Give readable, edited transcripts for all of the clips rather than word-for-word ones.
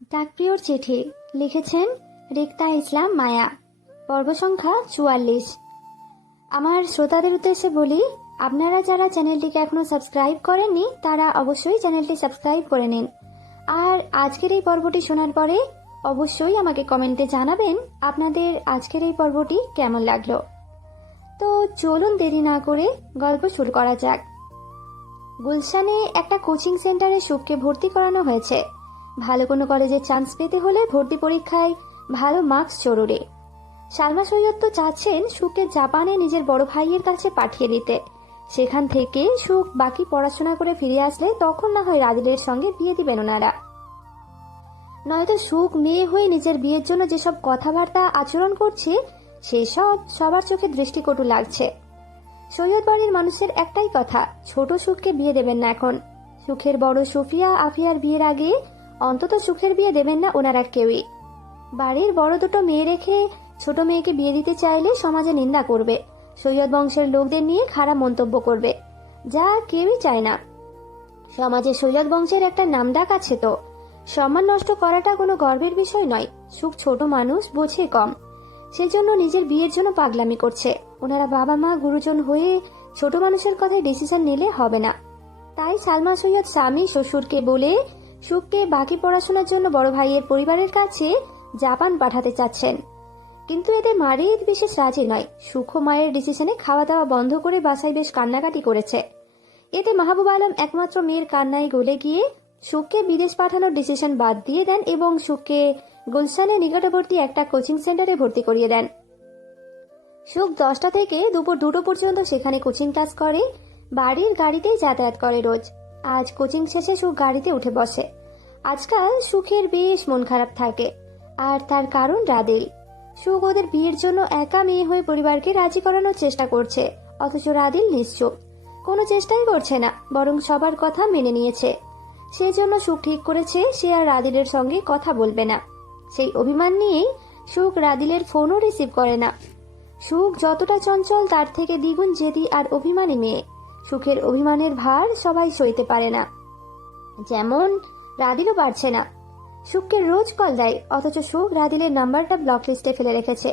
ডাকপ্রিয়র চিঠি লিখেছেন রিক্তা ইসলাম মায়া। পর্ব সংখ্যা ৪৪। আমার শ্রোতাদের উদ্দেশ্যে বলি, আপনারা যারা চ্যানেলটিকে এখনো সাবস্ক্রাইব করেননি তারা অবশ্যই চ্যানেলটি সাবস্ক্রাইব করে নিন। আর আজকের এই পর্বটি শোনার পরে অবশ্যই আমাকে কমেন্টে জানাবেন আপনাদের আজকের এই পর্বটি কেমন লাগলো। তো চলুন দেরি না করে গল্প শুরু করা যাক। গুলশানে একটা কোচিং সেন্টারে শুভকে ভর্তি করানো হয়েছে। ভালো কোনো কলেজে চান্স পেতে হলে ভর্তি পরীক্ষায় ভালো মার্কস জরুরি। সালমা সৈয়দ তো চাচ্ছেন শুভকে জাপানে নিজের বড় ভাইয়ের কাছে পাঠিয়ে দিতে। সেখান থেকে শুভ বাকি পড়াশোনা করে ফিরে আসলে তখন না হয় রাদিলের সঙ্গে বিয়ে দিবেন ওনারা। নয়তো শুভ মেয়ে হয়ে নিজের বিয়ের জন্য যেসব কথাবার্তা আচরণ করছে সেসব সবার চোখে দৃষ্টিকটু লাগছে। সৈয়দ বাড়ির মানুষের একটাই কথা, ছোট সুখকে বিয়ে দেবেন না এখন। সুখের বড় সুফিয়া আফিয়ার বিয়ের আগে অন্তত সুখের বিয়ে দেবেন না ওনারা কেউই। বাড়ির বড় দুটো মেয়ে রেখে ছোট মেয়েকে বিয়ে দিতে চাইলে সমাজে নিন্দা করবে, সৈয়দ বংশের লোকদের নিয়ে খারাপ মন্তব্য করবে, যা কেউই চায় না। সমাজে সৈয়দ বংশের একটা নামডাক আছে, তো সম্মান নষ্ট করাটা কোনো গর্বের বিষয় নয়। সুখ ছোট মানুষ, বোঝে কম, সেজন্য নিজের বিয়ের জন্য পাগলামি করছে। ওনারা বাবা মা গুরুজন হয়ে ছোট মানুষের কথায় ডিসিশন নিলে হবে না। তাই সালমা সৈয়দ স্বামী শ্বশুরকে বলে সুখকে বাকি পড়াশোনার জন্য বড় ভাইয়ের পরিবারের কাছে জাপান পাঠাতে চাচ্ছেন। কিন্তু এতে মারিদ বিশেষ রাজি নয়। সুখ মায়ের ডিসিশনে খাওয়া দাওয়া বন্ধ করে বাসায় বেশ কান্নাকাটি করেছে। এতে মাহবুব আলম একমাত্র মেয়ের কান্নায় গলে গিয়ে সুখকে বিদেশ পাঠানোর ডিসিশন বাদ দিয়ে দেন এবং সুখকে গুলশানের নিকটবর্তী একটা কোচিং সেন্টারে ভর্তি করিয়ে দেন। সুখ 10টা থেকে দুপুর 2টো পর্যন্ত সেখানে কোচিং ক্লাস করে, বাড়ির গাড়িতেই যাতায়াত করে রোজ। আজ কোচিং শেষে সুখ গাড়িতে উঠে বসে। আজকাল সুখের বেশ মন খারাপ থাকে, আর তার কারণ রাদিল। সুখ ওদের বিয়ের জন্য একা মেয়ে হয়ে পরিবারকে রাজি করানোর চেষ্টা করছে, অথচ রাদিল নিশ্চুপ, কোনো চেষ্টাই করছে না, বরং সবার কথা মেনে নিয়েছে। সেজন্য সুখ ঠিক করেছে সে আর রাদিলের সঙ্গে কথা বলবে না। সেই অভিমান নিয়েই সুখ রাদিলের ফোনও রিসিভ করে না। সুখ যতটা চঞ্চল তার থেকে দ্বিগুণ জেদি আর অভিমানী মেয়ে। সুখের অভিমানের ভার সবাই সইতে পারে না, যেমন রাদিলও পারছে না। সুখকে রোজ কল দেয়, অথচ সুখ রাদিলের নাম্বারটা ব্লক লিস্টে ফেলে রেখেছে।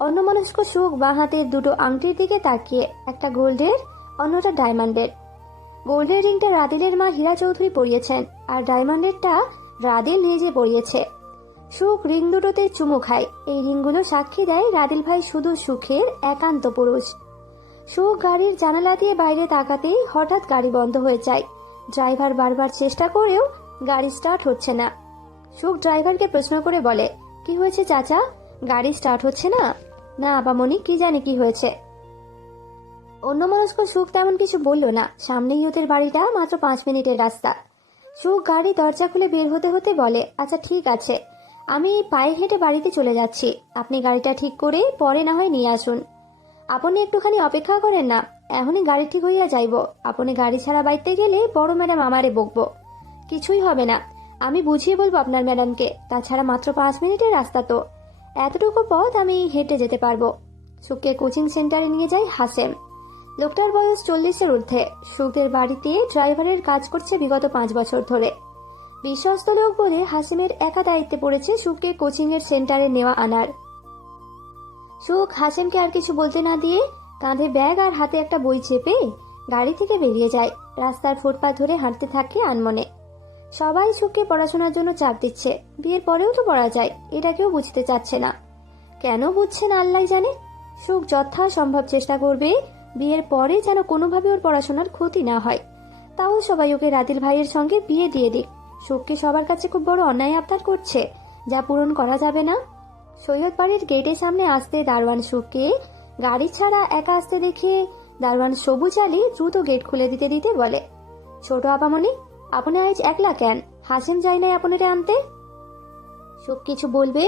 অন্যমনস্ক সুখ বাঁ হাতের দুটো আংটির দিকে তাকিয়ে, একটা গোল্ডের অন্যটা ডায়মন্ডের। গোল্ডের রিংটা রাদিলের মা হীরা চৌধুরী পরিয়েছেন, আর ডায়মন্ডেরটা রাদিল নিজে পরিয়েছে। সুখ রিং দুটোতে চুমু খায়। এই রিংগুলো সাক্ষী দেয় রাদিল ভাই শুধু সুখের একান্ত পুরুষ। সুখ গাড়ির জানালা দিয়ে বাইরে তাকাতেই হঠাৎ গাড়ি বন্ধ হয়ে যায়। ড্রাইভার বারবার চেষ্টা করেও গাড়ি স্টার্ট হচ্ছে না। সুখ ড্রাইভারকে প্রশ্ন করে বলে, কি হয়েছে চাচা, গাড়ি স্টার্ট হচ্ছে না? না আপামনি, কি জানি কি হয়েছে। অন্যমনস্ক সুখ তেমন কিছু বলল না। সামনেই ওদের বাড়িটা, মাত্র 5 মিনিটের রাস্তা। সুখ গাড়ি দরজা খুলে বের হতে হতে বলে, আচ্ছা ঠিক আছে, আমি পায়ে হেঁটে বাড়িতে চলে যাচ্ছি, আপনি গাড়িটা ঠিক করে পরে না হয় নিয়ে আসুন। আপনি একটুখানি অপেক্ষা করেন না, এখনই গাড়ি ঠিক হইয়া যাইব। আপনি গাড়ি ছাড়া বাইতে গেলে বড় ম্যাডাম আমারে বকবো। কিছুই হবে না, আমি বুঝিয়ে বলবো আপনার ম্যাডামকে। তাছাড়া মাত্র 5 মিনিটের রাস্তা, তো এতটুকু পথ আমি হেঁটে যেতে পারবো। সুখকে কোচিং সেন্টারে নিয়ে যায় হাসেম। লোকটার বয়স 40-এর ঊর্ধ্বে। সুখদের বাড়িতে ড্রাইভারের কাজ করছে বিগত 5 বছর ধরে। বিশ্বস্ত লোক বলে হাসিমের একা দায়িত্বে পড়েছে সুখকে কোচিং এর সেন্টারে নেওয়া আনার। সুখ হাসিমকে আর কিছু বলতে না দিয়ে কাঁধে ব্যাগ আর হাতে একটা বই চেপে গাড়ি থেকে বেরিয়ে যায়। রাস্তার ফুটপাথ ধরে হাঁটতে থাকে আনমনে। সবাই সুখকে পড়াশোনার জন্য চাপ দিচ্ছে, বিয়ের পরেও তো পড়া যায়, এটা কেউ বুঝতে চাচ্ছে না। কেন বুঝছে না আল্লাহ জানে। সুখ যথা সম্ভব চেষ্টা করবে বিয়ের পরে যেন কোনোভাবে ওর পড়াশোনার ক্ষতি না হয়। তাও সবাই ওকে রাদিল ভাইয়ের সঙ্গে বিয়ে দিয়ে দিক। সুখকে সবার কাছে খুব বড় অন্যায় আবদার করছে, যা পূরণ করা যাবে না। সৈয়দ বাড়ির গেটের সামনে আসতে দারোয়ান সুখকে গাড়ি ছাড়া একা আসতে দেখে দারোয়ান সবুজ আলী দ্রুত গেট খুলে দিতে দিতে বলে, ছোট আপামনি, আপনি আজ একলা কেন? হাসিম যাই নাই আপনারে আনতে? সুখ কিছু বলবে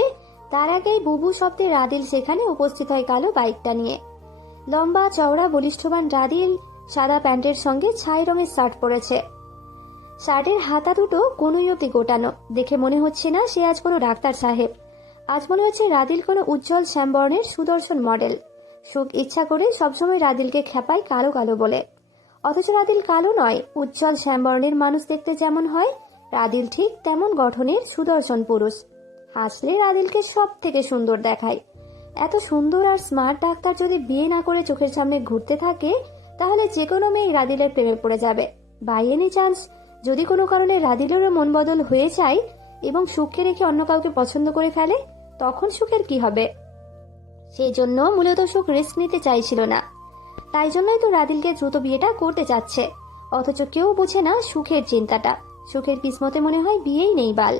তার আগেই বুবু শব্দে রাদিল সেখানে উপস্থিত হয় কালো বাইকটা নিয়ে। লম্বা চওড়া বলিষ্ঠবান রাদিল সাদা প্যান্টের সঙ্গে ছাই রঙের শার্ট পরেছে। শার্টের হাতা দুটো কোনোই অব্দি গোটানো, দেখে মনে হচ্ছে না সে আজ কোনো ডাক্তার সাহেব। আজ মনে হচ্ছে রাদিল কোনো উজ্জ্বল শ্যামবর্ণের সুদর্শন মডেল। সুখ ইচ্ছা করে সবসময় রাদিলকে খেপায় কালো কালো বলে, অথচ রাদিল কালো নয়, উজ্জ্বল শ্যামবর্ণের মানুষ দেখতে যেমন হয় রাদিল ঠিক তেমন গঠনের সুদর্শন পুরুষ। হাসলে রাদিলকে সব থেকে সুন্দর দেখায়। এত সুন্দর আর স্মার্ট ডাক্তার যদি বিয়ে না করে চোখের সামনে ঘুরতে থাকে, তাহলে যে কোনো মেয়ে রাদিলের প্রেমে পড়ে যাবে। বাই এনি চান্স যদি কোনো কারণে রাদিলেরও মন বদল হয়ে যায় এবং সুখকে রেখে অন্য কাউকে পছন্দ করে ফেলে, তখন সুখের কি হবে? সেই জন্য মূলত সুখ রিস্ক নিতে চাইছিল না। তাই জন্যই তো রাদিলকে দ্রুত বিয়েটা করতে চাচ্ছে। অথচ কেউ বুঝে না সুখের চিন্তাটা। সুখের কিসমতে মনে হয় বিয়েই নেই বাল।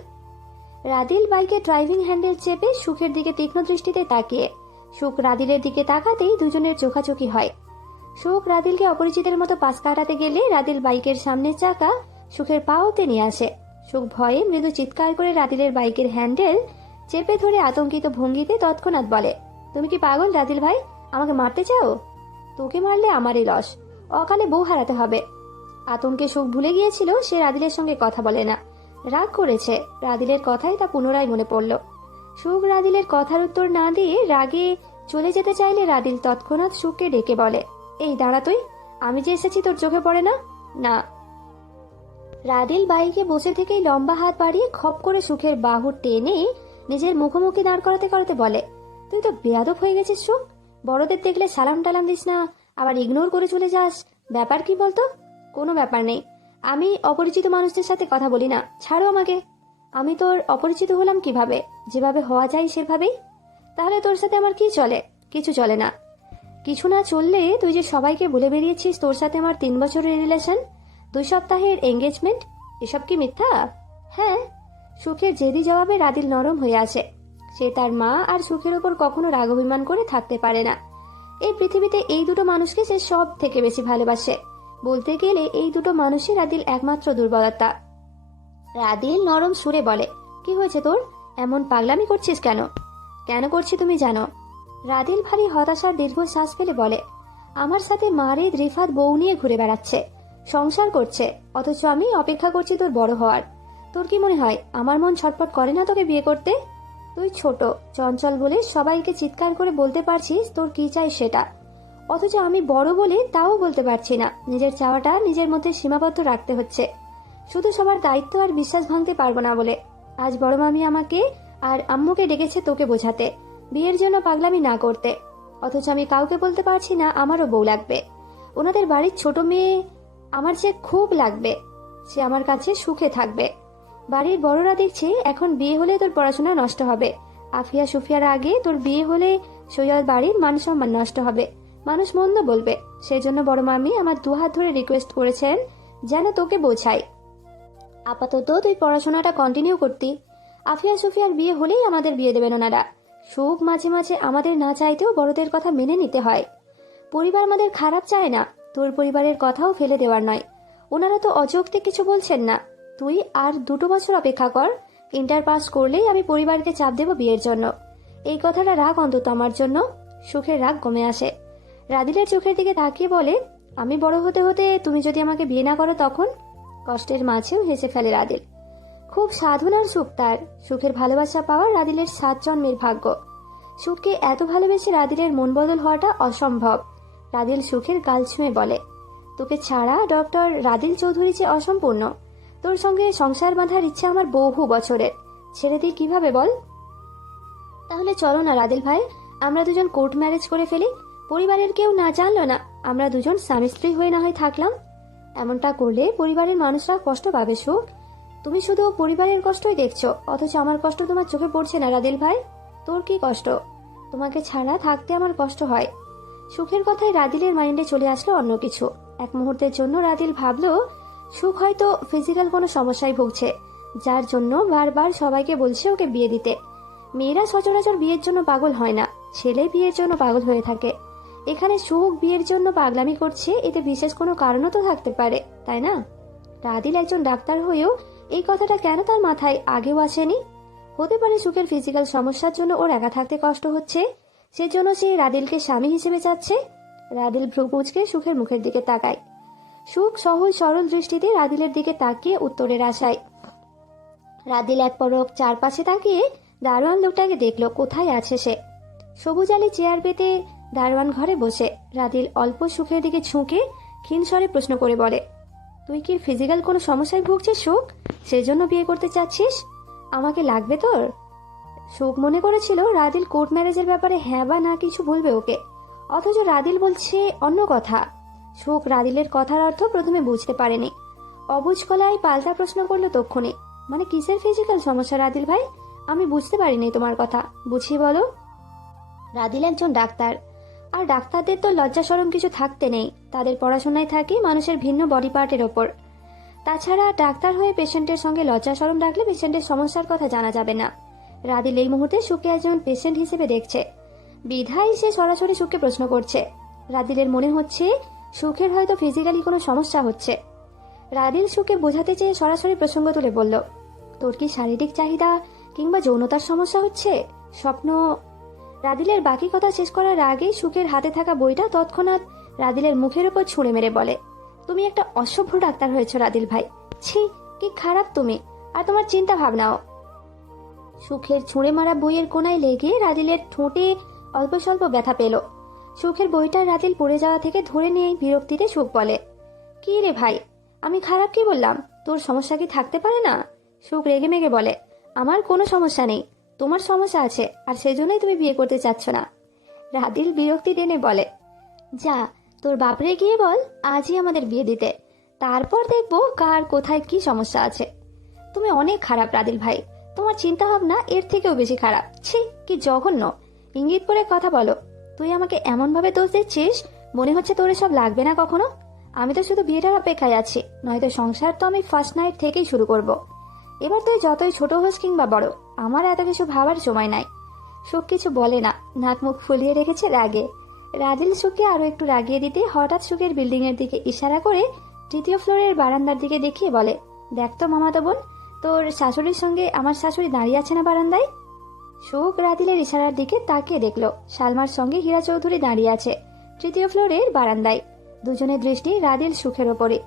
রাদিল বাইকে ড্রাইভিং হ্যান্ডেল চেপে সুখের দিকে তীক্ষ্ণ দৃষ্টিতে তাকিয়ে। সুখ রাদিলের দিকে তাকাতেই দুজনের চোখাচোখি হয়। সুখ রাদিলকে অপরিচিতের মতো পাশ কাটাতে গেলে রাদিল বাইকের সামনের চাকা সুখের পাওতে নিয়ে আসে। সুখ ভয়ে মৃদু চিৎকার করে রাদিলের বাইকের হ্যান্ডেল চেপে ধরে আতঙ্কিত ভঙ্গিতে তৎক্ষণাৎ বলে, তুমি কি পাগল রাদিল ভাই? আমাকে মারতে চাও? তোকে মারলে আমারই লস। অকালে বউ হারাতে হবে। আতঙ্কে সুখ ভুলে গিয়েছিল সে রাদিলের সঙ্গে কথা বলে না, রাগ করেছে। রাদিলের কথাই তা পুনরায় মনে পড়ল। সুখ রাদিলের কথার উত্তর না দিয়ে রাগে চলে যেতে চাইলে রাদিল তৎক্ষণাৎ সুখকে ডেকে বলে, এই দাঁড়া তুই, আমি যে এসেছি তোর চোখে পড়ে না? না। রাদিল বাইকে বসে থেকেই লম্বা হাত বাড়িয়ে খপ করে সুখের বাহু টেনে নিজের মুখোমুখি দাঁড় করাতে করাতে বলে, তুই তো বেয়াদব হয়ে গেছিস সুখ। বড়দের দেখলে সালাম টালাম দিস না, আবার ইগনোর করে চলে যাস। ব্যাপার কি বলতো? কোনো ব্যাপার নেই, আমি অপরিচিত মানুষদের সাথে কথা বলি না, ছাড়ো আমাকে। আমি তোর অপরিচিত হলাম কিভাবে? যেভাবে হওয়া যায় সেভাবেই। তাহলে তোর সাথে আমার কি চলে? কিছু চলে না। কিছু না চললে তুই যে সবাইকে বলে বেরিয়েছিস তোর সাথে আমার 3 বছরের রিলেশন, 2 সপ্তাহের এঙ্গেজমেন্ট, এসব কি মিথ্যা? হ্যাঁ। সুখের জেদি জবাবে রাদিল নরম হয়ে আছে। সে তার মা আর সুখের উপর কখনো রাগ অভিমান করে থাকতে পারে না। এই পৃথিবীতে এই দুটো মানুষকে সে সব থেকে বেশি ভালোবাসে। বলতে গেলে এই দুটো মানুষই রাদিল একমাত্র দুর্বলতা। রাদিল নরম সুরে বলে, কি হয়েছে তোর? এমন পাগলামি করছিস কেন? কেন করছি তুমি জানো? রাদিল ভারী হতাশার দীর্ঘ শ্বাস ফেলে বলে, আমার সাথে মারিদ রিফাত বউ নিয়ে ঘুরে বেড়াচ্ছে, সংসার করছে, অথচ আমি অপেক্ষা করছি তোর বড় হওয়ার। তোর কি মনে হয় আমার মন ছটফট করে না তোকে বিয়ে করতে? তুই ছোট চঞ্চল বলে সবাইকে চিৎকার করে বলতে পারছিস তোর কি চাই সেটা, অথচ আমি বড় বলে তাও বলতে পারছি না। নিজের চাওয়াটা নিজের মধ্যে সীমাবদ্ধ রাখতে হচ্ছে, শুধু সবার দায়িত্ব আর বিশ্বাস ভাঙতে পারবো না বলে। আজ বড় মামি আমাকে আর আম্মুকে ডেকেছে তোকে বোঝাতে, বিয়ের জন্য পাগলামি না করতে, অথচ আমি কাউকে বলতে পারছি না আমারও বউ লাগবে। ওনাদের বাড়ির ছোট মেয়ে আমার যে খুব লাগবে, সে আমার কাছে সুখে থাকবে। বাড়ির বড়রা দেখছে এখন বিয়ে হলে তোর পড়াশোনা নষ্ট হবে, আফিয়া সুফিয়ার আগে তোর বিয়ে হলে সৈয়দ বাড়ির মান সম্মান নষ্ট হবে, মানুষ মন্দ বলবে। সেই জন্য বড় মামি আমার 2 হাত ধরে রিকোয়েস্ট করেছেন যেন তোকে বোঝাই, আপাতত তুই পড়াশোনাটা কন্টিনিউ করতি। আফিয়া সুফিয়ার বিয়ে হলেই আমাদের বিয়ে দেবেন ওনারা। সুখ মাঝে মাঝে আমাদের না চাইতেও বড়দের কথা মেনে নিতে হয়। পরিবার আমাদের খারাপ চায় না, তোর পরিবারের কথাও ফেলে দেওয়ার নয়। ওনারা তো অযৌক্তিক কিছু বলছেন না। তুই আর 2 বছর অপেক্ষা কর, ইন্টার পাস করলেই আমি পরিবারকে চাপ দেব বিয়ের জন্য। এই কথাটা রাগ অন্তত আমার জন্য। সুখের রাগ কমে আসে। রাদিলের চোখের দিকে তাকিয়ে বলে, আমি বড় হতে হতে তুমি যদি আমাকে বিয়ে না করো তখন? কষ্টের মাঝেও হেসে ফেলে রাদিল। খুব সাধনার সুখ তার। সুখের ভালোবাসা পাওয়ার রাদিলের 7 জন্মের ভাগ্য। সুখকে এত ভালোবেসে রাদিলের মন বদল হওয়াটা অসম্ভব। রাদিল সুখের গাল ছুঁয়ে বলে, তোকে ছাড়া ডক্টর রাদিল চৌধুরী যে অসম্পূর্ণ। তোর সঙ্গে সংসার বাঁধার ইচ্ছে আমার বহু বছরের, ছেড়ে দিই কিভাবে বল? তাহলে চলো না রাদিল ভাই, আমরা দুজন কোর্ট ম্যারেজ করে ফেলি। পরিবারের কেউ না জানলো না, আমরা দুজন স্বামী স্ত্রী হয়ে না হয় থাকলাম। এমনটা করলে পরিবারের মানুষরা কষ্ট পাবে সুখ। তুমি শুধু পরিবারের কষ্টই দেখছো, অথচ আমার কষ্ট তোমার চোখে পড়ছে না রাদিল ভাই। তোর কি কষ্ট? তোমাকে ছাড়া থাকতে আমার কষ্ট হয়। সুখের কথায় রাদিলের মাইন্ডে চলে আসলো অন্য কিছু। এক মুহূর্তের জন্য রাদিল ভাবলো সুখ হয়তো ফিজিক্যাল কোনো সমস্যায় ভুগছে, যার জন্য বারবার সবাইকে বলছে ওকে বিয়ে দিতে। মেয়েরা সচরাচর বিয়ের জন্য পাগল হয় না, ছেলে বিয়ের জন্য পাগল হয়ে থাকে। এখানে সুখ বিয়ের জন্য পাগলামি করছে, এতে বিশেষ কোনো কারণও তো থাকতে পারে, তাই না? রাদিল একজন ডাক্তার হয়েও এই কথাটা কেন তার মাথায় আগেও আসেনি? হতে পারে সুখের ফিজিক্যাল সমস্যার জন্য ওর একা থাকতে কষ্ট হচ্ছে, সেজন্য সে রাদিলকে স্বামী হিসেবে চাচ্ছে। রাদিল ভ্রু কুঁচকে সুখের মুখের দিকে তাকায়। সুখ সহজ সরল দৃষ্টিতে রাদিলের দিকে তাকিয়ে উত্তরের আশায়। রাদিল এক পলক চারপাশে তাকিয়ে দারোয়ান লোকটাকে দেখলো কোথায় আছে সে। সবুজ আলী চেয়ার পেতে দারোয়ান ঘরে বসে। রাদিল অল্প সুখের দিকে ঝুঁকে ক্ষীণ স্বরে প্রশ্ন করে বলে, তুই কি ফিজিক্যাল কোনো সমস্যায় ভুগছিস সুখ? সেজন্য বিয়ে করতে চাচ্ছিস? আমাকে লাগবে তোর? সুখ মনে করেছিল রাদিল কোর্ট ম্যারেজের ব্যাপারে হ্যাঁ বা না কিছু বলবে ওকে, অথচ রাদিল বলছে অন্য কথা। সুখ রাদিলের কথার অর্থ প্রথমে বুঝতে পারেনি, অবুঝ গলায় পাল্টা প্রশ্ন করলো তক্ষণে, মানে কিসের ফিজিক্যাল সমস্যা রাদিল ভাই? আমি বুঝতে পারিনি তোমার কথা, বুঝিয়ে বলো। রাদিল একজন ডাক্তার, আর ডাক্তারদের তো লজ্জা শরম কিছু থাকতে নেই, তাদের পড়াশোনায় থাকে মানুষের ভিন্ন বডি পার্টের ওপর। তাছাড়া ডাক্তার হয়ে পেশেন্টের সঙ্গে লজ্জা শরম রাখলে পেশেন্টের সমস্যার কথা জানা যাবে না। রাদিল এই মুহূর্তে সুখকে একজন পেশেন্ট হিসেবে দেখছে, বিধায় সে সরাসরি সুখকে প্রশ্ন করছে। রাদিলের মনে হচ্ছে সুখের হয়তো ফিজিক্যালি কোনো সমস্যা হচ্ছে। রাদিল সুখকে বোঝাতে চেয়ে সরাসরি প্রসঙ্গ তুলে বলল, তোর কি শারীরিক চাহিদা কিংবা যৌনতার সমস্যা হচ্ছে? স্বপ্ন। রাদিলের বাকি কথা শেষ করার আগেই সুখের হাতে থাকা বইটা তৎক্ষণাৎ রাদিলের মুখের উপর ছুঁড়ে মেরে বলে, তুমি একটা অসভ্য ডাক্তার হয়েছ রাদিল ভাই, ছি কি খারাপ তুমি, আর তোমার চিন্তা ভাবনাও। সুখের ছুঁড়ে মারা বইয়ের কোনায় লেগে রাদিলের ঠোঁটে অল্প স্বল্প ব্যথা পেল। সুখের বইটা রাদিল পড়ে যাওয়া থেকে ধরে নিয়ে বিরক্তিতে সুখ বলে, কি রে ভাই, আমি খারাপ কি বললাম? তোর সমস্যা কি থাকতে পারে না? সুখ রেগে মেগে বলে, আমার কোনো সমস্যা নেই, তোমার সমস্যা আছে, আর সেজন্যই তুমি বিয়ে করতে চাচ্ছ না। রাদিল বিরক্তি টেনে বলে, যা তোর বাপরে গিয়ে বল আজই আমাদের বিয়ে দিতে, তারপর দেখবো কার কোথায় কি সমস্যা আছে। তুমি অনেক খারাপ রাদিল ভাই, তোমার চিন্তা ভাবনা এর থেকেও বেশি খারাপ, ছি কি জঘন্য। ইঙ্গিত করে কথা বলো, তুই আমাকে এমন ভাবে দোষ দিচ্ছিস মনে হচ্ছে তোর সব লাগবে না কখনো। আমি তো শুধু বিয়েটার অপেক্ষায় আছি, নয়তো সংসার তো আমি ফার্স্ট নাইট থেকেই শুরু করব। এবার তুই যতই ছোট হোস কিংবা বড়, আমার এত কিছু ভাবার সময় নাই। সুখ কিছু বলে না, নাক মুখ ফুলিয়ে রেখেছে রাগে। রাদিল সুখকে আরো একটু রাগিয়ে দিতে হঠাৎ সুখের বিল্ডিং এর দিকে ইশারা করে তৃতীয় ফ্লোরের বারান্দার দিকে দেখিয়ে বলে, দেখ তো মামাতো বোন, তোর শাশুড়ির সঙ্গে আমার শাশুড়ি দাঁড়িয়ে আছে না বারান্দায়? সুখ রাদিলের ইশারার দিকে তাকিয়ে দেখলো সালমার সঙ্গে হীরা চৌধুরী দাঁড়িয়ে আছে তৃতীয় ফ্লোরের বারান্দায়। দুজনের দৃষ্টি রাদিল সুখের ওপরে।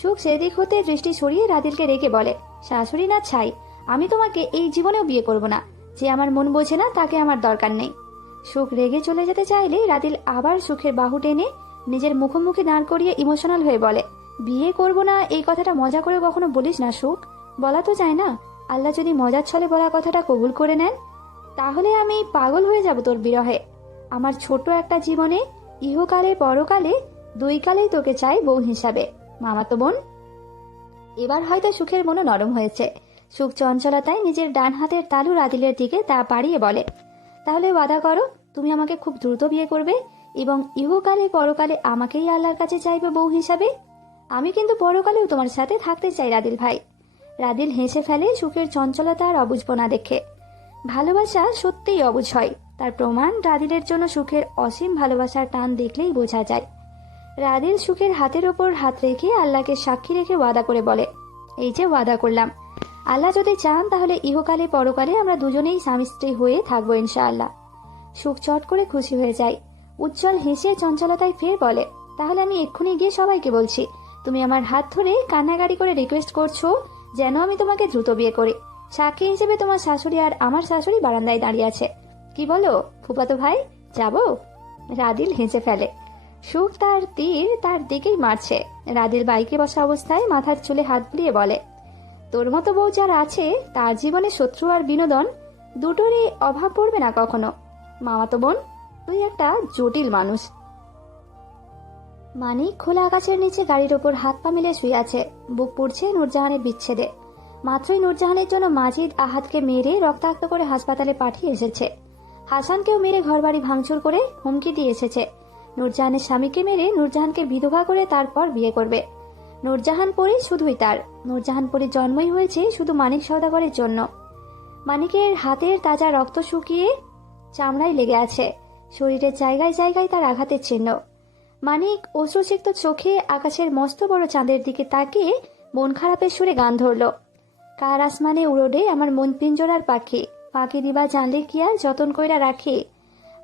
সুখ সেদিক হতে দৃষ্টি সরিয়ে রাদিলকে রেখে বলে, শাশুড়ি না ছাই, আমি তোমাকে এই জীবনেও বিয়ে করব না। যে আমার মন বোঝে না তাকে আমার দরকার নেই। সুখ রেগে চলে যেতে চাইলে রাদিল আবার সুখের বাহু টেনে নিজের মুখোমুখি দাঁড় করিয়ে ইমোশনাল হয়ে বলে, বিয়ে করব না এই কথাটা মজা করে কখনো বলিস না সুখ, বলা তো যায় না। আল্লাহ যদি মজার ছলে বলা কথাটা কবুল করে নেন, তাহলে আমি পাগল হয়ে যাব তোর বিরহে। আমার ছোট একটা জীবনে ইহকালে পরকালে দুই কালেই তোকে চাই বউ হিসাবে, মামাতো বোন। এবার হয়তো সুখের মনও নরম হয়েছে। সুখ চঞ্চলতায় নিজের ডান হাতের তালু রাদিলের দিকে তা বাড়িয়ে বলে, তাহলে ওয়াদা করো তুমি আমাকে খুব দ্রুত বিয়ে করবে এবং ইহকালে পরকালে আমাকেই আল্লাহর কাছে চাইবে বউ হিসাবে। আমি কিন্তু পরকালেও তোমার সাথে থাকতে চাই রাদিল ভাই। রাদিল হেসে ফেলে সুখের চঞ্চলতা আর অবুঝপনা দেখে। ভালোবাসা সত্যিই অবুঝ হয়, তার প্রমাণ রাদিলের জন্য সুখের অসীম ভালোবাসার টান দেখলেই বোঝা যায়। রাদিল সুখের হাতের ওপর হাত রেখে আল্লাহকে সাক্ষী রেখে ওয়াদা করে বলে, এই যে ওয়াদা করলাম, আল্লাহ যদি চান তাহলে ইহকালে পরকালে আমরা দুজনেই স্বামী স্ত্রী হয়ে থাকবো ইনশাআল্লাহ। সুখ চট করে খুশি হয়ে যায়। উজ্জ্বল হেসে চঞ্চলতায় ফের বলে, তাহলে আমি এক্ষুনি গিয়ে সবাইকে বলছি তুমি আমার হাত ধরে কান্নাকাটি করে রিকোয়েস্ট করছো যেন আমি তোমাকে দ্রুত বিয়ে করি। সাক্ষী হিসেবে তোমার শাশুড়ি আর আমার শাশুড়ি বারান্দায় দাঁড়িয়ে আছে, কি বলো ফুফাতো ভাই, যাবো? রাদিল হেসে ফেলে। সুখ তার তীর তার দিকেই মারছে। রাদিল বাইকে বসা অবস্থায় মাথার চুলে হাত বুলিয়ে বলে, তোর মতো বউ যার আছে তার জীবনে শত্রু আর বিনোদন দুটোরই অভাব পড়বে না কখনো। মামাতো বোন, তুই একটা জটিল মানুষ। মানিক খোলা আকাশের নিচে গাড়ির ওপর হাত পা মিলে শুয়ে আছে, বুক পুড়ছে নূরজাহানের বিচ্ছেদে। মাত্রই নূরজাহানের জন্য মাজিদ আহাদকে মেরে রক্তাক্ত করে হাসপাতালে পাঠিয়ে এসেছে। হাসানকেও মেরে ঘরবাড়ি ভাঙচুর করে হুমকি দিয়ে এসেছে। নূরজাহানের স্বামীকে মেরে নূরজাহানকে বিধবা করে তারপর বিয়ে করবে। নূরজাহান পরী শুধুই তার। নূরজাহান পরীর জন্মই হয়েছে শুধু মানিক সওদাগরের জন্য। মানিকের হাতের তাজা রক্ত শুকিয়ে চামড়ায় লেগে আছে, শরীরের জায়গায় জায়গায় তার আঘাতের চিহ্ন। মানিক অশ্রুসিক্ত চোখে আকাশের মস্ত বড় চাঁদের দিকে তাকিয়ে মন খারাপের সুরে গান ধরল, কার আসমানে উড়োডে আমার মন পিঞ্জরার পাখি, ফাঁকি দিবা জানলে কি আর যতন কইরা রাখি।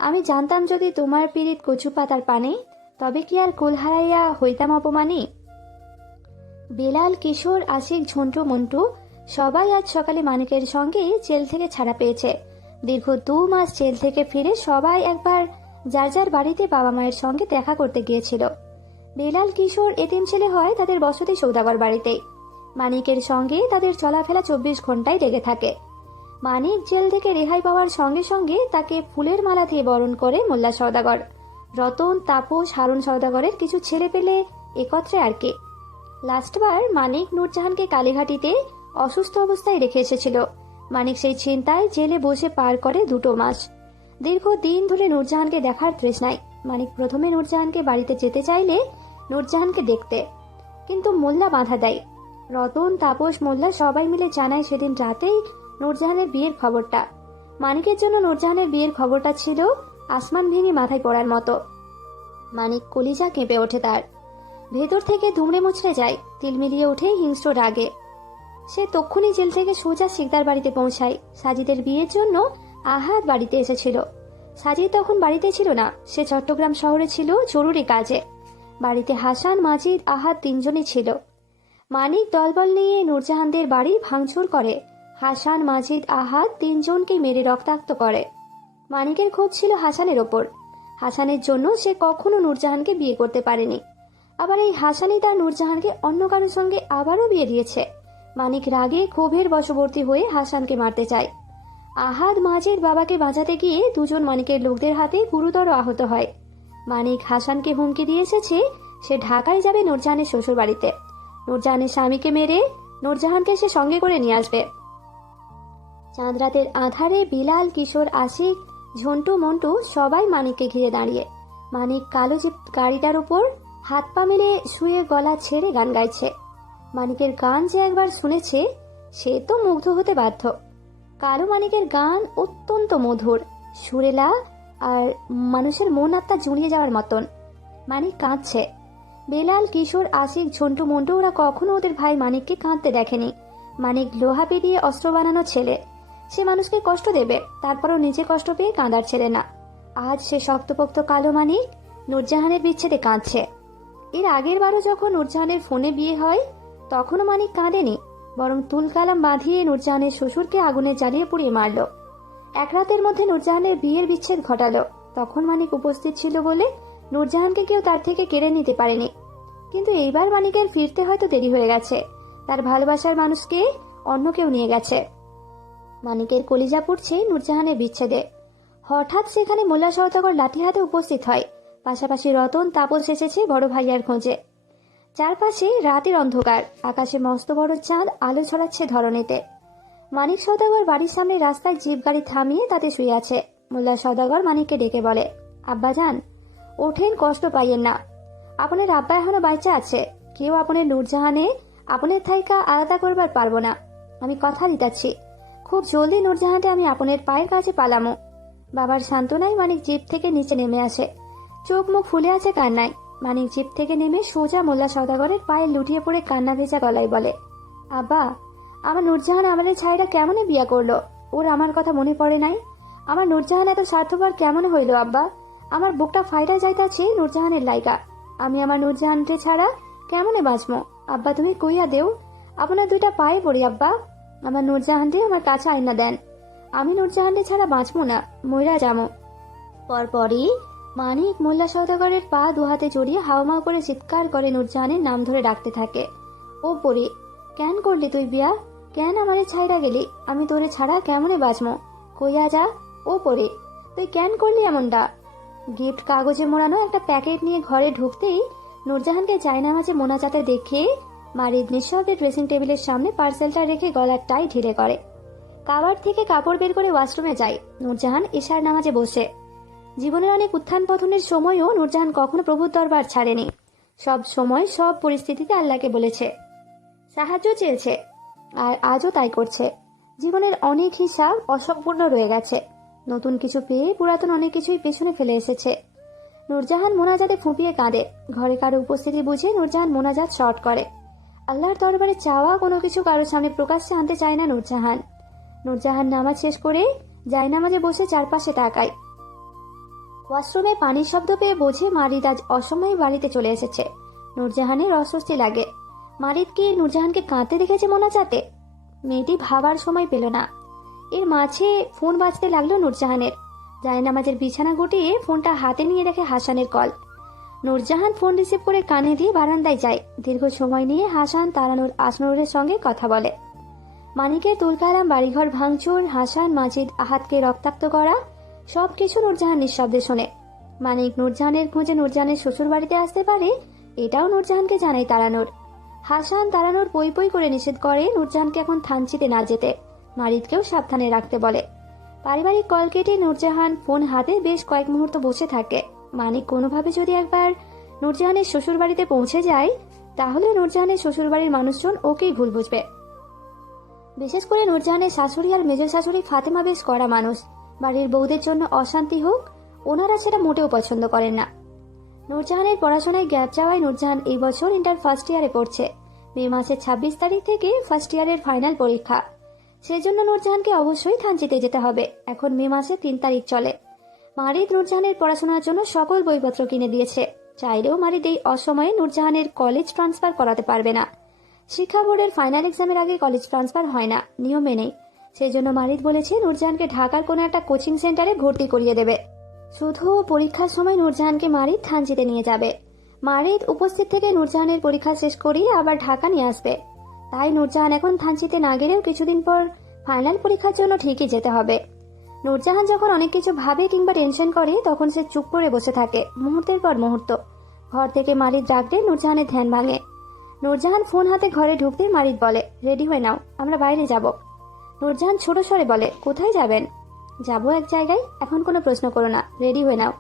আমি জানতাম যদি তোমার পীড়িত কচু পাতার পানে, তবে কি আর কুল হারাইয়া হইতাম অপমানী। বেলাল, কিশোর, আশিক, ঝন্টু, মন্টু সবাই আজ সকালে মানিকের সঙ্গে জেল থেকে ছাড়া পেয়েছে। দীর্ঘ 2 মাস জেল থেকে ফিরে সবাই একবার যার যার বাড়িতে বাবা মায়ের সঙ্গে দেখা করতে গিয়েছিল। বেলাল কিশোর এতিম ছেলে হয় তাদের বসতি সৌদাগর বাড়িতেই। মানিকের সঙ্গে তাদের চলাফেরা 24 ঘন্টায় লেগে থাকে। মানিক জেল থেকে রেহাই পাওয়ার সঙ্গে সঙ্গে তাকে ফুলের মালা দিয়ে বরণ করে মোল্লা সওদাগর, রতন, তাপস, হারুন সওদাগরের কিছু ছেলে পেলে একত্রে আর কি। লাস্টবার মানিক নূরজাহানকে কালীঘাটিতে অসুস্থ অবস্থায় রেখে এসেছিল। মানিক সেই চিন্তায় জেলে বসে পার করে 2 মাস। দীর্ঘদিন ধরে নূরজাহানকে দেখার তৃষ্ণায় মানিক প্রথমে নূরজাহানকে বাড়িতে যেতে চাইলে নূরজাহানকে দেখতে, কিন্তু মোল্লা বাধা দেয়। রতন, তাপস, মোল্লা সবাই মিলে জানায় সেদিন রাতেই নূরজাহানের বিয়ের খবরটা। মানিকের জন্য নূরজাহানের বিয়ের খবরটা ছিল আসমান ভেঙে মাথায় পড়ার মতো। মানিক কলিজা কেঁপে ওঠে, তার ভেতর থেকে দুমড়ে মুচড়ে যায়, তিল মিলিয়ে ওঠে হিংস্র রাগে। সে তক্ষুনি জেল থেকে সোজা শিকদার বাড়িতে পৌঁছায়। সাজিদের বিয়ের জন্য আহাদ বাড়িতে এসেছিল। সাজিদ তখন বাড়িতে ছিল না, সে চট্টগ্রাম শহরে ছিল জরুরি কাজে। বাড়িতে হাসান, মাজিদ, আহাদ 3 জনই ছিল। মানিক দলবল নিয়ে নূরজাহানদের বাড়ি ভাঙচুর করে। হাসান, মাজিদ, আহাদ 3 জনকে মেরে রক্তাক্ত করে। মানিকের ক্ষোভ ছিল হাসানের ওপর। হাসানের জন্য সে কখনো নূরজাহানকে বিয়ে করতে পারেনি। আবার এই হাসানই তার নূরজাহানকে অন্য কারোর সঙ্গে আবারও বিয়ে দিয়েছে। মানিক রাগে ক্ষোভের বশবর্তী হয়ে হাসানকে মারতে চায়। আহাদ, মাজিদ বাবাকে বাঁচাতে গিয়ে 2 জন মানিকের লোকদের হাতে গুরুতর আহত হয়। মানিক হাসানকে হুমকি দিয়ে এসেছে সে ঢাকায় যাবে নূরজাহানের শ্বশুর বাড়িতে। নূরজাহানের স্বামীকে মেরে নূরজাহানকে সে সঙ্গে করে নিয়ে আসবে। চাঁদ রাতের আধারে বিলাল, কিশোর, আশিক, ঝন্টু, মন্টু সবাই মানিককে ঘিরে দাঁড়িয়ে। মানিক কালো জিপ গাড়িটার উপর হাত পা মেলে শুয়ে গলা ছেড়ে গান গাইছে। মানিকের গান যে একবার শুনেছে সে তো মুগ্ধ হতে বাধ্য। কালো মানিকের গান অত্যন্ত মধুর, সুরেলা আর মানুষের মন আত্মা জুড়িয়ে যাওয়ার মতন। মানিক কাঁদছে। বেলাল, কিশোর, আশিক, ঝন্টু, মন্টু ওরা কখনো ওদের ভাই মানিককে কাঁদতে দেখেনি। মানিক লোহা পেরিয়ে অস্ত্র বানানো ছেলে, সে মানুষকে কষ্ট দেবে, তারপরও নিজে কষ্ট পেয়ে কাঁদার ছেলে না। আজ সে শক্তপোক্ত কালো মানিক নূরজাহানের বিচ্ছেদে কাঁদছে। এর আগের বারও যখন নূরজাহানের ফোনে বিয়ে হয় তখনও মানিক কাঁদেনি, বরং তুল কালাম বাঁধিয়ে নূরজাহানের শ্বশুরকে আগুনে জ্বালিয়ে পুড়িয়ে মারল। এক রাতের মধ্যে নূরজাহানের বিয়ের বিচ্ছেদ ঘটালো। তখন মানিক উপস্থিত ছিল বলে নূরজাহানকে কেউ তার থেকে কেড়ে নিতে পারেনি। কিন্তু এইবার মানিকের ফিরতে হয়তো দেরি হয়ে গেছে, তার ভালোবাসার মানুষকে অন্য কেউ নিয়ে গেছে। মানিকের কলিজা পুড়ছে নূরজাহানের বিচ্ছেদে। হঠাৎ সেখানে মোল্লা সওদাগর লাঠি হাতে উপস্থিত হয়। পাশাপাশি রতন, তাপস এসেছে বড় ভাইয়ার খোঁজে। চারপাশে রাতের অন্ধকার, আকাশে মস্ত বড় চাঁদ আলো ছড়াচ্ছে ধরণীতে। মানিক সওদাগর বাড়ির সামনে রাস্তায় জিপ গাড়ি থামিয়ে তাতে শুয়ে আছে। মোল্লা সওদাগর মানিককে ডেকে বলে, আব্বাজান ওঠেন, কষ্ট পাইয়েন না, আপনার আব্বা এখনো বাইচা আছে। কেউ আপনার নূরজাহানে আপনার থাইকা আলাদা করবার পারবো না। আমি কথা দিতাছি, খুব জলদি নূরজাহানকে আমি আপনার পায়ের কাছে পালামো। বাবার সান্ত্বনায় মানিক জিপ থেকে নিচে নেমে আসে। চোখ মুখ ফুলে আছে কান্নায়। মানিক জিপ থেকে নেমে সোজা মোল্লা সওদাগরের পায়ে লুটিয়ে পড়ে কান্না ভেজা গলায় বলে, আব্বা, আমার নূরজাহান আমাদের ছাইরা কেমনে বিয়া করলো? ওর আমার কথা মনে পড়ে নাই? আমার নূরজাহান এত স্বার্থপর কেমন হইল আব্বা? আমার বুকটা ফাইটা যাইতাছে নূরজাহানের লাইগা। আমি আমার নূরজাহানকে ছাড়া কেমনে বাঁচবো? আব্বা তুমি কইয়া দেও, আপনার 2টা পায়ে পড়ি আব্বা, আমার নূরজাহানকে আমার কাছে আইনা দেন। আমি নূরজাহানকে ছাড়া বাঁচবো না, মইরা যাবো। পরপরই মানিক মোল্লা সওদাগরের পা 2 হাতে জড়িয়ে হাওমাও করে চিৎকার করে নূরজাহানের নাম ধরে ডাকতে থাকে, ও পরি, কেন করলি তুই বিয়া? কেন আমারে ছাইরা গেলি? আমি তোরে ছাড়া কেমনে বাঁচবো? কইয়া যা, ও পরি, তুই কেন করলি এমনটা? গিফট কাগজে মোড়ানো একটা প্যাকেট নিয়ে ঘরে ঢুকতেই নূরজাহানকে জায়নামাজে মোনাজাতে দেখে মারিদ নিঃশব্দে ড্রেসিং টেবিলের সামনে পার্সেলটা রেখে গলার টাই ঢিলে করে। কাবার থেকে কাপড় বের করে ওয়াশরুমে যায়। নূরজাহান ইশার নামাজে বসে। জীবনের অনেক উত্থান পতনের সময়ও নূরজাহান কখনো প্রভুর দরবার ছাড়েনি। সব সময় সব পরিস্থিতিতে আল্লাহকে বলেছে, সাহায্য চেয়েছে, আর আজও তাই করছে। জীবনের অনেক হিসাব অসম্পূর্ণ রয়ে গেছে। নতুন কিছু পেয়ে পুরাতন অনেক কিছুই পেছনে ফেলে এসেছে। নূরজাহান মোনাজাতে ফুঁপিয়ে কাঁদে। ঘরে কারো উপস্থিতি বুঝে নূরজাহান মোনাজাত শর্ট করে। আল্লাহর দরবারে চাওয়া কোনো কিছু কারোর সামনে প্রকাশ্যে আনতে চায় না নূরজাহান। নূরজাহান নামাজ শেষ করে জায়নামাজে বসে চারপাশে তাকায়। ওয়াশরুমে পানির শব্দ পেয়ে বোঝে মারিদ আজ অসময়ে বাড়িতে চলে এসেছে। নূরজাহানের অস্বস্তি লাগে। মারিদ কি নূরজাহানকে কাঁদতে দেখেছে মোনাজাতে? মেয়েটি ভাবার সময় পেল না। এর মাঝে ফোন বাজতে লাগলো নূরজাহানের। জায়নামাজের বিছানা গুটিয়ে ফোনটা হাতে নিয়ে দেখে হাসানের কল। নূরজাহান ফোন রিসিভ করে কানে দিয়ে বারান্দায় যায়। দীর্ঘ সময় নিয়ে হাসান তারানুর আসনুরের সঙ্গে কথা বলে। মানিকের তুলকালাম, বাড়িঘর ভাঙচুর, হাসান মাজিদ আহাতকে রক্তাক্ত করা, সবকিছু নূরজাহান নিঃশব্দে শোনে। মানিক নূরজাহানের খোঁজে নূরজাহানের শ্বশুর বাড়িতে আসতে পারে, এটাও নূরজাহানকে জানায় তারানুর। হাসান তারানুর পই পই করে নিষেধ করে নূরজাহানকে এখন থানচিতে না যেতে, মারিদকেও সাবধানে রাখতে বলে। পারিবারিক কল কেটে নূরজাহান ফোন হাতে বেশ কয়েক মুহূর্ত বসে থাকে। মানিক কোনোভাবে যদি একবার নূরজাহানের শ্বশুর বাড়িতে পৌঁছে যায়, তাহলে নূরজাহানের শ্বশুর বাড়ির মানুষজন ওকেই ভুল বুঝবে। বিশেষ করে নূরজাহানের শাশুড়ি আর মেজর শাশুড়ি ফাতেমা বেশ কড়া মানুষ। বাড়ির বউদের জন্য অশান্তি হোক, ওনারা সেটা মোটেও পছন্দ করেন না। নূরজাহানের পড়াশোনায় গ্যাপ যাওয়ায় নূরজাহান এই বছর ইন্টার ফার্স্ট ইয়ারে পড়ছে। মে মাসের 26 তারিখ থেকে ফার্স্ট ইয়ারের ফাইনাল পরীক্ষা। সেজন্য নূরজাহানকে অবশ্যই থানচিতে যেতে হবে। এখন মে মাসে 3 তারিখ চলে। মারিদ নূরজাহানের পড়াশোনার জন্য সকল বইপত্র কিনে দিয়েছে। চাইলেও মারিদ এই অসময়ে নূরজাহানের কলেজ ট্রান্সফার করাতে পারবে না। শিক্ষা বোর্ডের ফাইনাল এক্সামের আগে কলেজ ট্রান্সফার হয় না, নিয়মে নেই। সেই জন্য মারিদ বলেছে নূরজাহানকে ঢাকার কোনো একটা কোচিং সেন্টারে ভর্তি করিয়ে দেবে। শুধু পরীক্ষার সময় নূরজাহানকে মারিদ থানচিতে নিয়ে যাবে। মারিদ উপস্থিত থেকে নূরজাহানের পরীক্ষা শেষ করিয়ে আবার ঢাকা নিয়ে আসবে। তাই নূরজাহান এখন থানচিতে না গেলেও কিছুদিন পর ফাইনাল পরীক্ষার জন্য ঠিকই যেতে হবে। নূরজাহান যখন অনেক কিছু ভাবে কিংবা টেনশন করে, তখন সে চুপ করে বসে থাকে মুহূর্তের পর মুহূর্ত। ঘর থেকে মারিদ ডাকলে নূরজাহানের ধ্যান ভাঙে। নূরজাহান ফোন হাতে ঘরে ঢুকতে মারিদ বলে, রেডি হয়ে নাও, আমরা বাইরে যাব। নূরজাহান ছোট স্বরে বলে, কোথায় যাবেন? যাবো এক জায়গায়, এখন কোনো প্রশ্ন করো না, রেডি হয়ে নাও।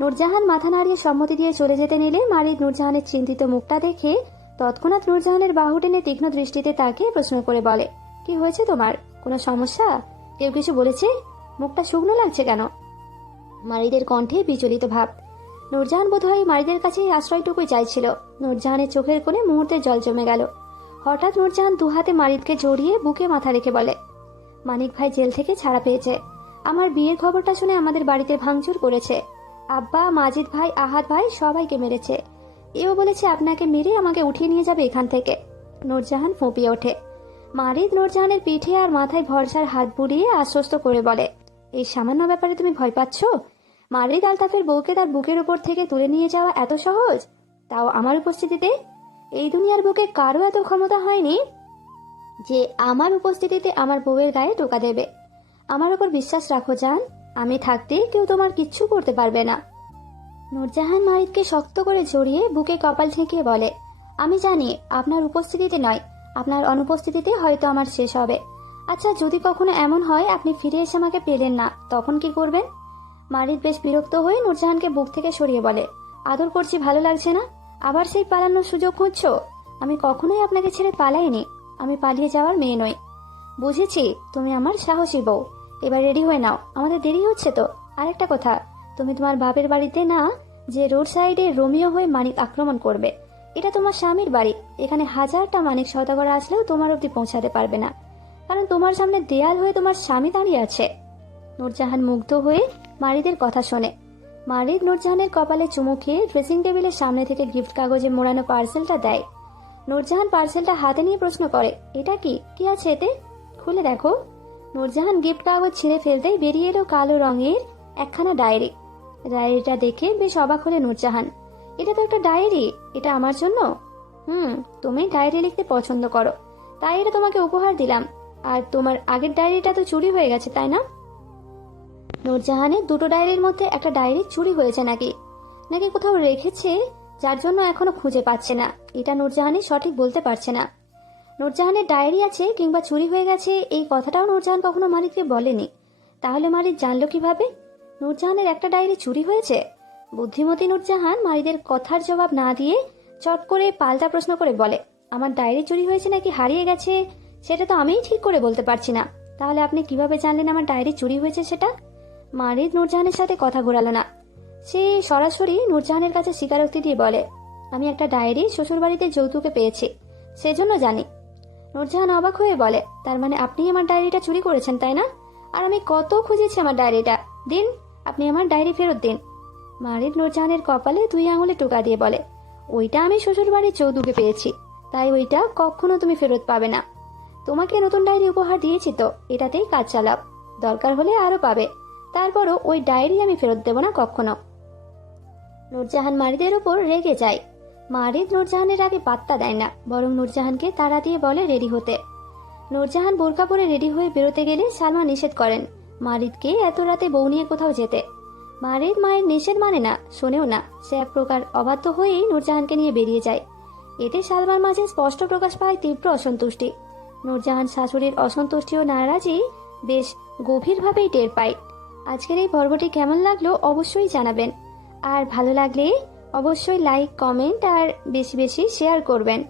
নূরজাহান মাথা নাড়িয়ে সম্মতি দিয়ে চলে যেতে নিলে মারিদ নূরজাহানের চিন্তিত মুখটা দেখে তৎক্ষণাৎ নূরজাহানের বাহু টেনে তীক্ষ্ণ দৃষ্টিতে তাকিয়ে প্রশ্ন করে বলে, কি হয়েছে তোমার? কোনো সমস্যা? কেউ কিছু বলেছে? মুখটা শুকনো লাগছে কেন? মারিদের কণ্ঠে বিচলিত ভাব। নূরজাহান বোধহয় মারিদের কাছে এই আশ্রয়টুকুই চাইছিল। নূরজাহানের চোখের কোণে মুহূর্তে জল জমে গেল। হঠাৎ নূরজাহান দুহাতে মারিদকে জড়িয়ে বুকে মাথা রেখে বলে, মানিক ভাই জেল থেকে ছাড়া পেয়েছে। আমার বিয়ের খবরটা শুনে আমাদের বাড়িতে ভাঙচুর করেছে। আব্বা, মাজিদ ভাই, আহাদ ভাই সবাইকে মেরেছে। এও বলেছে আপনাকে মেরে আমাকে উঠিয়ে নিয়ে যাবে এখান থেকে। নূরজাহান ফোঁপিয়ে ওঠে। মারিদ নূরজাহানের পিঠে আর মাথায় ভরসার হাত বুলিয়ে আশ্বস্ত করে বলে, এই সামান্য ব্যাপারে তুমি ভয় পাচ্ছ? মারিদ আলতাফের বউকে তার বুকের উপর থেকে তুলে নিয়ে যাওয়া এত সহজ, তাও আমার উপস্থিতিতে? এই দুনিয়ার বুকে কারো এত ক্ষমতা হয়নি যে আমার উপস্থিতিতে আমার বউয়ের গায়ে টোকা দেবে। আমার উপর বিশ্বাস রাখো জান, আমি থাকতে কেউ তোমার কিচ্ছু করতে পারবে না। নূরজাহান মারিদকে শক্ত করে জড়িয়ে বুকে কপাল ঠেকিয়ে বলে, আমি জানি আপনার উপস্থিতিতে নয়, আপনার অনুপস্থিতিতে হয়তো আমার শেষ হবে। আচ্ছা, যদি কখনো এমন হয় আপনি ফিরে এসে আমাকে পেলেন না, তখন কি করবেন? মারিদ বেশ বিরক্ত হয়ে নূরজাহানকে বুক থেকে সরিয়ে বলে, আদর করছি, ভালো লাগছে না? আবার সেই পালানোর সুযোগ খুঁজছো? আমি কখনোই আপনাকে ছেড়ে পালাইনি। আমি পালিয়ে যাওয়ার মেয়ে নই। বুঝেছি, তুমি আমার সাহসী বউ। এবার রেডি হয়ে নাও, আমাদের দেরি হচ্ছে তো। আরেকটা কথা, তুমি তোমার বাপের বাড়িতে না যে রোড সাইডে রোমিও হয়ে মানিক আক্রমণ করবে। এটা তোমার স্বামীর বাড়ি। এখানে হাজারটা মানিক সওদাগর আসলেও তোমার অবধি পৌঁছাতে পারবে না, কারণ তোমার সামনে দেয়াল হয়ে তোমার স্বামী দাঁড়িয়ে আছে। নূরজাহান মুগ্ধ হয়ে মারিদের কথা শোনে। মারিদ নূরজাহানের কপালে চুমু খেয়ে ড্রেসিং টেবিলের সামনে থেকে গিফট কাগজে মোড়ানো পার্সেলটা দেয়। নূরজাহান পার্সেলটা হাতে নিয়ে প্রশ্ন করে, এটা কি? কি আছে এতে? খুলে দেখো। নূরজাহান গিফট কাগজ ছিঁড়ে ফেলতেই বেরিয়ে এলো কালো রঙের একখানা ডায়েরি। ডায়েরিটা দেখে বেশ অবাক হলে নূরজাহান। এটা তো একটা ডায়েরি, এটা আমার জন্য? তুমি ডায়েরি লিখতে পছন্দ করো, তাই এটা তোমাকে উপহার দিলাম। আর তোমার আগের ডায়েরিটা তো চুরি হয়ে গেছে, তাই না? নূরজাহানের দুটো ডায়েরির মধ্যে একটা ডায়েরি চুরি হয়েছে নাকি নাকি কোথাও রেখেছে, যার জন্য এখনো খুঁজে পাচ্ছে না। এটা নূরজাহানই সঠিক বলতে পারছে না। নূরজাহানের ডায়েরি আছে কিংবা চুরি হয়ে গেছে, এই কথাটাও নূরজাহান কখনো মারিদকে বলেনি। তাহলে মারিদ জানলো কিভাবে নূরজাহানের একটা ডায়েরি চুরি হয়েছে? বুদ্ধিমতী নূরজাহান মারিদের কথার জবাব না দিয়ে চট করে পাল্টা প্রশ্ন করে বলে, আমার ডায়েরি চুরি হয়েছে নাকি হারিয়ে গেছে সেটা তো আমিই ঠিক করে বলতে পারছি না। তাহলে আপনি কিভাবে জানলেন আমার ডায়েরি চুরি হয়েছে সেটা? মারিদ নূরজাহানের সাথে কথা ঘোরালো না। সে সরাসরি নূরজাহানের কাছে স্বীকারোক্তি দিয়ে বলে, আমি একটা ডায়েরি শ্বশুরবাড়িতে যৌতুকে পেয়েছি, সেজন্য জানি। নূরজাহান অবাক হয়ে বলে, তার মানে আপনি আমার ডায়েরিটা চুরি করেছেন, তাই না? আর আমি কত খুঁজেছি আমার ডায়েরিটা। দিন, আপনি আমার ডায়েরি ফেরত দিন। মারিদ নূরজাহানের কপালে 2 আঙুলে টোকা দিয়ে বলে, ওইটা আমি শ্বশুরবাড়ির যৌতুকে পেয়েছি, তাই ওইটা কখনো তুমি ফেরত পাবে না। তোমাকে নতুন ডায়েরি উপহার দিয়েছি তো, এটাতেই কাজ চালাও, দরকার হলে আরো পাবে। তারপরও ওই ডায়েরি আমি ফেরত দেব না কখনো। নূরজাহান মারিদের উপর রেগে যায়। মারিদ নূরজাহানের আগে পাত্তা দেয় না, বরং নূরজাহানকে তাড়া দিয়ে বলে রেডি হতে। নূরজাহান বোরকা পরে রেডি হয়ে বেরোতে গেলে সালমা নিষেধ করেন মারিদকে এত রাতে বউ নিয়ে কোথাও যেতে। মারিদ মায়ের নিষেধ মানে না, শোনেও না। সে এক প্রকার অবাধ্য হয়েই নূরজাহানকে নিয়ে বেরিয়ে যায়। এতে সালমার মাঝে স্পষ্ট প্রকাশ পায় তীব্র অসন্তুষ্টি। নূরজাহান শাশুড়ির অসন্তুষ্টি ও নারাজি বেশ গভীরভাবেই টের পায়। আজকের এই পর্বটি কেমন লাগলো অবশ্যই জানাবেন, আর ভালো লাগলে অবশ্যই লাইক, কমেন্ট আর বেশি বেশি শেয়ার করবেন।